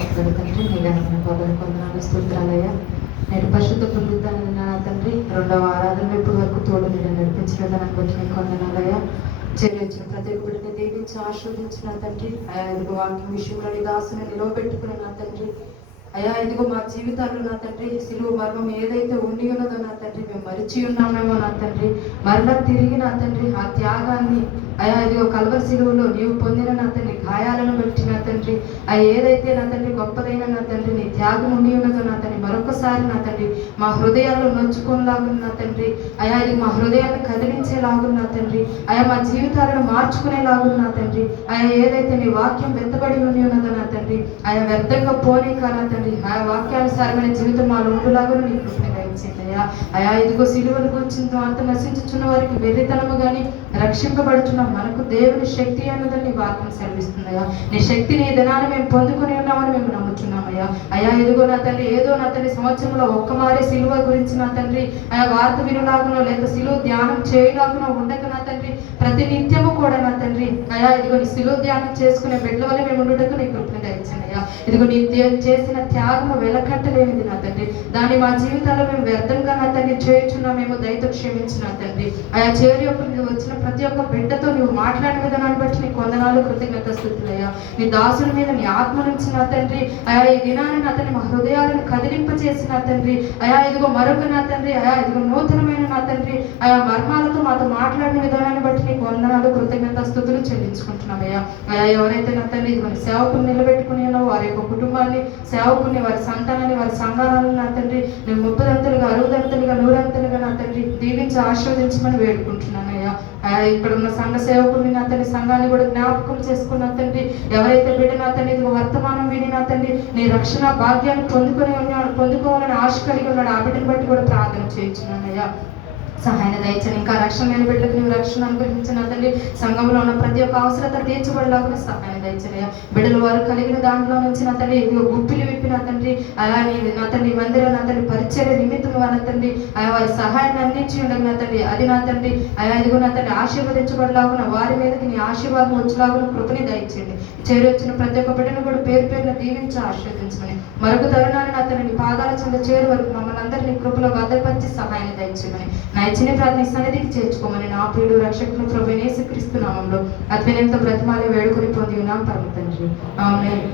తండ్రి నీ ఘనమైన పదవి కొందనాలు స్తోత్రాలయ్యా. నేను పరిశుద్ధ పొందుతాను నా తండ్రి రెండవ ఆరాధన ఇప్పటి వరకు తోడు నేను నడిపించిన దాన్ని బట్టి నీకు కొందనాలయ్యా. చెల్లించిన ప్రతి ఒక్కరిని దీవించి ఆశీర్వదించిన తండ్రి అయా ఇదిగో వాక్యం విషయంలో నీ దాసుని నిలవబెట్టుకుని నా తండ్రి అయ్యా ఇదిగో మా జీవితాల్లో నా తండ్రి సిలువ మర్మం ఏదైతే ఉండి ఉన్నదో నా తండ్రి మేము మరిచి ఉన్నామేమో నా తండ్రి మరలా తిరిగి నా తండ్రి ఆ త్యాగాన్ని అయా ఇదిగో కల్వరి సిలువలో నీవు పొందిన నా తండ్రి గాయాలను బట్టి నా తండ్రి ఏదైతే నా తండ్రి గొప్పదైన నా తండ్రి నీ త్యాగం ఉండి ఉన్నదో నా తండ్రి మరొకసారి నా తండ్రి మా హృదయాల్లో నొచ్చుకునేలాగా నా తండ్రి అయా ఇది మా హృదయాన్ని కదిలించేలాగా నా తండ్రి అయా మా జీవితాలను మార్చుకునేలాగా నా తండ్రి అయా ఏదైతే నీ వాక్యం వెత్తబడి ఉండి ఉన్నదో నా తండ్రి అయా వ్యర్థంగా పోనీక నా తండ్రి ఆ వాక్యానుసారమైన జీవితం మాలో ఉండులాగా నీ కృపగా ఇచ్చింది అయా ఇదిగో సిలువను కూర్చుంటూ అంత నశించుచున్న వారికి వెర్రితనము కానీ రక్షింపబడుచున్న మనకు దేవుని శక్తి అన్నదని నీ వాక్యం సెలవిస్తుందయ్యా. నీ శక్తిని ఈ దినాన్ని మేము పొందుకుని ఉన్నామని మేము నమ్ముచున్నామయ్యా. అయా ఇదిగో నా తండ్రి ఏదో నా తండ్రి సంవత్సరంలో ఒక్కమారే సిలువ గురించి నా తండ్రి అయా వార్త వినులాగునో లేదా సిలువ ధ్యానం చేయలాగునో ఉండక నా తండ్రి ప్రతి నిత్యము కూడా నా తండ్రి అయా ఇదిగో నీ సిలువ ధ్యానం చేసుకునే బిడ్డల వల్ల మేము ఉండటకు నీ కృపగా ఇచ్చానయ్యా. ఇదిగో నీ చేసిన త్యాగము వెలకట్టలేనిది నా తండ్రి దాన్ని మా జీవితాల్లో మేము వ్యర్థంగా నా తండ్రి చేయుచున్నామేమో దయతో క్షమించిన తండ్రి అయా చేరి వచ్చిన ప్రతి ఒక్క బిడ్డతో నువ్వు మాట్లాడిన విధానాన్ని బట్టి నీ కొందనాలు కృతజ్ఞత స్థుతులయ్యా. నీ దాసుల మీద నీ ఆత్మ నుంచి నా తండ్రి అయా ఈ దినాన్ని నా తండ్రి మా హృదయాలను కదిలింపచేసిన తండ్రి అయా ఇదిగో మరొక నా తండ్రి అయా ఇదిగో నూతనమైన నా తండ్రి అయా మర్మాలతో మాతో మాట్లాడిన విధానాన్ని బట్టి నీ వందనాలు కృతజ్ఞత స్థుతులు చెల్లించుకుంటున్నామయ్యా. అయా ఎవరైతే నా తండ్రి ఇది మరి సేవకుని నిలబెట్టుకుని వారి యొక్క కుటుంబాన్ని సేవకుని వారి సంతానాన్ని వారి సంఘాలను నా తండ్రి నేను 30 60 100 నా తండ్రి దీవించి ఆశీర్వదించమని వేడుకుంటున్నానయ్యా. ఇక్కడ ఉన్న సంఘ సేవకుని నా తండ్రి సంఘాన్ని కూడా జ్ఞాపకం చేసుకున్న తండ్రి ఎవరైతే బిడ్డ నా తండ్రి వర్తమానం విని నా తండ్రి నీ రక్షణ భాగ్యాన్ని పొందుకోవాలని ఆశ కలిగి ఉన్నాడు ఆ బిడ్డను బట్టి కూడా ప్రార్థన చేయించున్నానయ్యా. సహాయాన్ని దయచని ఇంకా రక్షణ లేని బిడ్డలకు నువ్వు రక్షణ అనుగ్రహించిన తండ్రి సంఘంలో ఉన్న ప్రతి ఒక్క అవసరత తీర్చబడేలాగా సహాయాన్ని దయచనయ్యా. బిడ్డలు వారు కలిగిన దాంట్లో నుంచి నా తండ్రి గుప్పిలు విప్పి నా తండ్రి అయా నా తండ్రి మందిరం నా తండ్రి పరిచర్య నిమిత్తం నా తండ్రి అయా వారి సహాయాన్ని అందించి ఉండదు నా తండ్రి అది నా తండ్రి అయా ఇదిగో నా తండ్రి ఆశీర్వదించబడలాగున వారి మీదకి నీ ఆశీర్వాదం వచ్చేలాగున కృపని దయచేయండి. చేరి వచ్చిన ప్రతి ఒక్క బిడ్డను కూడా పేరు పేరున దీవించి ఆశీర్వదించమని మరొక తరుణాన్ని నా తండ్రి నీ పాదాల చెంత చేరు వరకు మమ్మల్ని అందరినీ కృపలో భద్రపరిచి సహాయాన్ని దయచేయమని నా ఇచ్చిన ప్రార్థన సన్నిధికి చేర్చుకోమని నా ప్రియుడు రక్షకులు ప్రభువైన యేసుక్రీస్తు నామములో అద్వినీయంతో బ్రతిమాలి వేడుకొని పొంది ఉన్నాం పరమ తండ్రి. ఆమేన్.